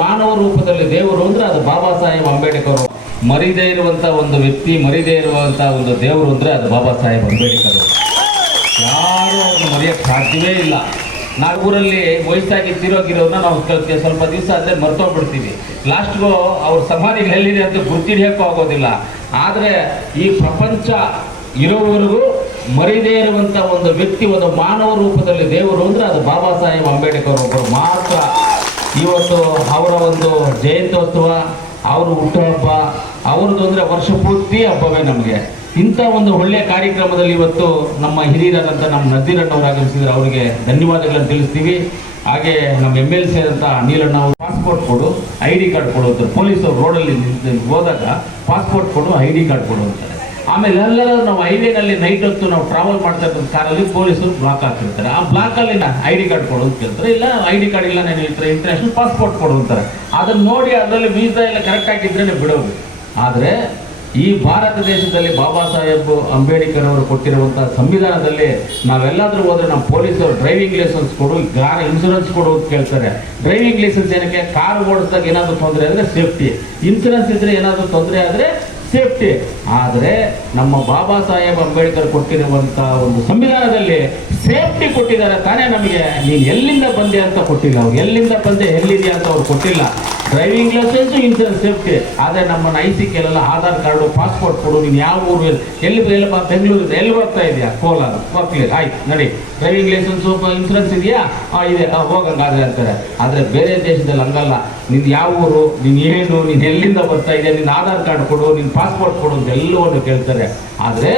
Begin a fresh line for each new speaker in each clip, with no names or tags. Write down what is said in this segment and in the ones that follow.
ಮಾನವ ರೂಪದಲ್ಲಿ ದೇವರು ಅಂದ್ರೆ ಅದು ಬಾಬಾ ಸಾಹೇಬ್ ಅಂಬೇಡ್ಕರ್. ಮರಿದೇ ಇರುವಂತ ಒಂದು ವ್ಯಕ್ತಿ, ಮರಿದೇ ಇರುವಂತ ಒಂದು ದೇವರು ಅಂದ್ರೆ ಅದು ಬಾಬಾ ಸಾಹೇಬ್ ಅಂಬೇಡ್ಕರ್. ಯಾರು ಅವ್ರನ್ನ ಮರೆಯಕ್ಕೆ ಸಾಧ್ಯವೇ ಇಲ್ಲ. ನಾಗೂರಲ್ಲಿ ವಯಸ್ಸಾಗಿ ತಿರೋಗಿರೋನ್ನ ನಾವು ಸ್ವಲ್ಪ- ಸ್ವಲ್ಪ ದಿವಸ ಆದ್ರೆ ಮರ್ತೋಗ್ಬಿಡ್ತೀವಿ. ಲಾಸ್ಟ್ಗೂ ಅವ್ರ ಸಮಾಧಿಗಳು ಎಲ್ಲಿದೆ ಅಂತ ಗುರ್ತಿಡಿಯೋಕ್ಕೂ ಆಗೋದಿಲ್ಲ. ಆದರೆ ಈ ಪ್ರಪಂಚ ಇರೋವರೆಗೂ ಮರಿದೇ ಇರುವಂತ ಒಂದು ವ್ಯಕ್ತಿ, ಒಂದು ಮಾನವ ರೂಪದಲ್ಲಿ ದೇವರು ಅಂದ್ರೆ ಅದು ಬಾಬಾ ಸಾಹೇಬ್ ಅಂಬೇಡ್ಕರ್ ಒಬ್ಬರು ಮಾತ್ರ ಇವತ್ತು ಅವರ ಒಂದು ಜಯಂತ್ಯೋತ್ಸವ ಅವ್ರ ಹುಟ್ಟುಹಬ್ಬ ಅವ್ರದ್ದು ಅಂದರೆ ವರ್ಷ ಪೂರ್ತಿ ಹಬ್ಬವೇ ನಮಗೆ. ಇಂಥ ಒಂದು ಒಳ್ಳೆಯ ಕಾರ್ಯಕ್ರಮದಲ್ಲಿ ಇವತ್ತು ನಮ್ಮ ಹಿರಿಯರಾದಂಥ ನಮ್ಮ ನದೀರಣ್ಣವ್ರು ಆಗಮಿಸಿದ್ರೆ. ಅವರಿಗೆ ಧನ್ಯವಾದಗಳನ್ನು ತಿಳಿಸ್ತೀವಿ. ಹಾಗೆ ನಮ್ಮ ಎಂ ಎಲ್ ಸಿ ಆದಂಥ ನೀಲಣ್ಣ ಅವರು ಪಾಸ್ಪೋರ್ಟ್ ಕೊಡು ಐ ಡಿ ಕಾರ್ಡ್ ಕೊಡು ಅಂತಾರೆ ಪೊಲೀಸರು ರೋಡಲ್ಲಿ ಹೋದಾಗ ಪಾಸ್ಪೋರ್ಟ್ ಕೊಡು ಐ ಡಿ ಕಾರ್ಡ್ ಕೊಡು ಅಂತಾರೆ. ಆಮೇಲೆ ಎಲ್ಲರೂ ನಾವು ಹೈವೇನಲ್ಲಿ ನೈಟ್ ಹೊತ್ತು ನಾವು ಟ್ರಾವೆಲ್ ಮಾಡ್ತಕ್ಕಂಥ ಕಾರಲ್ಲಿ ಪೊಲೀಸರು ಬ್ಲಾಕ್ ಹಾಕಿರ್ತಾರೆ. ಆ ಬ್ಲಾಕ್ ಅಲ್ಲಿ ಐ ಡಿ ಕಾರ್ಡ್ ಕೊಡು ಅಂತ ಕೇಳ್ತಾರೆ. ಇಲ್ಲ ಐ ಡಿ ಕಾರ್ಡ್ ಇಲ್ಲ, ನಾನು ಇಂಟರ್ನ್ಯಾಷನಲ್ ಪಾಸ್ಪೋರ್ಟ್ ಕೊಡು ಅಂತಾರೆ. ಅದನ್ನ ನೋಡಿ ಅದರಲ್ಲಿ ವೀಸಾ ಎಲ್ಲ ಕರೆಕ್ಟ್ ಆಗಿದ್ರೆ ಬಿಡೋದು. ಆದರೆ ಈ ಭಾರತ ದೇಶದಲ್ಲಿ ಬಾಬಾ ಸಾಹೇಬ್ ಅಂಬೇಡ್ಕರ್ ಅವರು ಕೊಟ್ಟಿರುವಂತಹ ಸಂವಿಧಾನದಲ್ಲಿ ನಾವೆಲ್ಲಾದ್ರೂ ಹೋದ್ರೆ ನಮ್ಮ ಪೊಲೀಸರು ಡ್ರೈವಿಂಗ್ ಲೈಸೆನ್ಸ್ ಕೊಡು ಕಾರ್ ಇನ್ಸೂರೆನ್ಸ್ ಕೊಡು ಅಂತ ಕೇಳ್ತಾರೆ. ಡ್ರೈವಿಂಗ್ ಲೈಸೆನ್ಸ್ ಏನಕ್ಕೆ? ಕಾರ್ ಓಡಿಸಿದಾಗ ಏನಾದರೂ ತೊಂದರೆ ಆದರೆ ಸೇಫ್ಟಿ ಇನ್ಸೂರೆನ್ಸ್ ಇದ್ರೆ ಏನಾದರೂ ತೊಂದರೆ ಆದರೆ ಸೇಫ್ಟಿ. ಆದರೆ ನಮ್ಮ ಬಾಬಾ ಸಾಹೇಬ್ ಅಂಬೇಡ್ಕರ್ ಕೊಟ್ಟಿರುವಂತ ಒಂದು ಸಂವಿಧಾನದಲ್ಲಿ ಸೇಫ್ಟಿ ಕೊಟ್ಟಿದ್ದಾರೆ ತಾನೇ ನಮಗೆ. ನೀನು ಎಲ್ಲಿಂದ ಬಂದೆ ಅಂತ ಕೊಟ್ಟಿಲ್ಲ ಅವ್ರು. ಎಲ್ಲಿಂದ ಬಂದೆ, ಎಲ್ಲಿದೆಯಾ ಅಂತ ಅವ್ರು ಕೊಟ್ಟಿಲ್ಲ. ಡ್ರೈವಿಂಗ್ ಲೈಸೆನ್ಸ್ ಇನ್ಸೂರೆನ್ಸ್ ಸೇಫ್ಟಿ ಆದರೆ ನಮ್ಮನ್ನು ಐ ಸಿ ಕೆಲೆಲ್ಲ ಆಧಾರ್ ಕಾರ್ಡು ಪಾಸ್ಪೋರ್ಟ್ ಕೊಡು, ನೀನು ಯಾವ ಊರು ಎಲ್ಲಿ ಎಲ್ಲಿ ಬೆಂಗಳೂರಿಂದ ಎಲ್ಲಿ ಬರ್ತಾ ಇದೆಯಾ ಕೋಲಾರ. ಬರ್ತೀವಿ ಆಯ್ತು, ನಡಿ. ಡ್ರೈವಿಂಗ್ ಲೈಸೆನ್ಸ್ ಇನ್ಸೂರೆನ್ಸ್ ಇದೆಯಾ? ಇದೆ. ಹೋಗಂಗಾದ್ರೆ ಅಂತಾರೆ. ಆದರೆ ಬೇರೆ ದೇಶದಲ್ಲಿ ಹಂಗಲ್ಲ. ನಿನ್ನ ಯಾವ ಊರು, ನೀನು ಏನು, ನೀನು ಎಲ್ಲಿಂದ ಬರ್ತಾ ಇದೆಯಾ? ನಿನ್ನ ಆಧಾರ್ ಕಾರ್ಡ್ ಕೊಡು ನಿನ್ನ ಪಾಸ್ಪೋರ್ಟ್ ಕೊಡು ಅಂತ ಎಲ್ಲವನ್ನು ಕೇಳ್ತಾರೆ. ಆದರೆ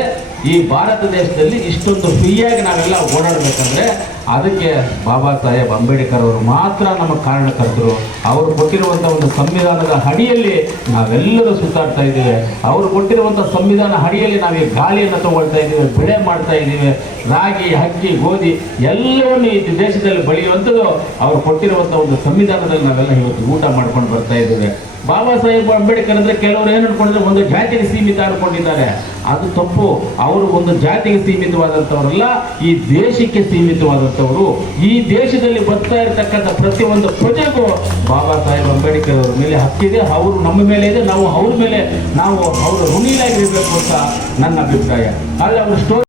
ಈ ಭಾರತ ದೇಶದಲ್ಲಿ ಇಷ್ಟೊಂದು ಫ್ರೀಯಾಗಿ ನಾವೆಲ್ಲ ಓಡಾಡಬೇಕಂದ್ರೆ ಅದಕ್ಕೆ ಬಾಬಾ ಸಾಹೇಬ್ ಅಂಬೇಡ್ಕರ್ ಅವರು ಮಾತ್ರ ನಮ್ಮ ಕಾರಣಕರ್ತರು. ಅವರು ಕೊಟ್ಟಿರುವಂಥ ಒಂದು ಸಂವಿಧಾನದ ಅಡಿಯಲ್ಲಿ ನಾವೆಲ್ಲರೂ ಸುತ್ತಾಡ್ತಾ ಇದ್ದೇವೆ. ಅವರು ಕೊಟ್ಟಿರುವಂಥ ಸಂವಿಧಾನ ಅಡಿಯಲ್ಲಿ ನಾವು ಈ ಗಾಳಿಯನ್ನು ತಗೊಳ್ತಾ ಇದ್ದೇವೆ, ಬೆಳೆ ಮಾಡ್ತಾ ಇದ್ದೀವಿ. ರಾಗಿ ಹಕ್ಕಿ ಗೋಧಿ ಎಲ್ಲವನ್ನು ಈ ದೇಶದಲ್ಲಿ ಬೆಳೆಯುವಂಥದ್ದು ಅವರು ಕೊಟ್ಟಿರುವಂಥ ಒಂದು ಸಂವಿಧಾನದಲ್ಲಿ ನಾವೆಲ್ಲ ಇವತ್ತು ಊಟ ಮಾಡ್ಕೊಂಡು ಬರ್ತಾ ಇದ್ದೇವೆ. ಬಾಬಾ ಸಾಹೇಬ್ ಅಂಬೇಡ್ಕರ್ ಅಂದರೆ ಕೆಲವರು ಏನು ಅನ್ಕೊಂಡಿದ್ರೆ? ಒಂದು ಜಾತಿಗೆ ಸೀಮಿತ ಅನ್ಕೊಂಡಿದ್ದಾರೆ. ಅದು ತಪ್ಪು. ಅವರು ಒಂದು ಜಾತಿಗೆ ಸೀಮಿತವಾದಂಥವರಲ್ಲ ಈ ದೇಶಕ್ಕೆ ಸೀಮಿತವಾದಂಥವರು ಈ ದೇಶದಲ್ಲಿ ಬರ್ತಾ ಇರತಕ್ಕಂಥ ಪ್ರತಿಯೊಂದು ಪ್ರಜೆಗೂ ಬಾಬಾ ಸಾಹೇಬ್ ಅಂಬೇಡ್ಕರ್ ಅವರ ಮೇಲೆ ಹಕ್ಕಿದೆ ಅವರು ನಮ್ಮ ಮೇಲೆ ಇದೆ. ನಾವು ಅವ್ರ ಮೇಲೆ, ನಾವು ಅವರ ಋಣಿಲಾಗಿರಬೇಕು ಅಂತ ನನ್ನ ಅಭಿಪ್ರಾಯ. ಆದರೆ ಅವರು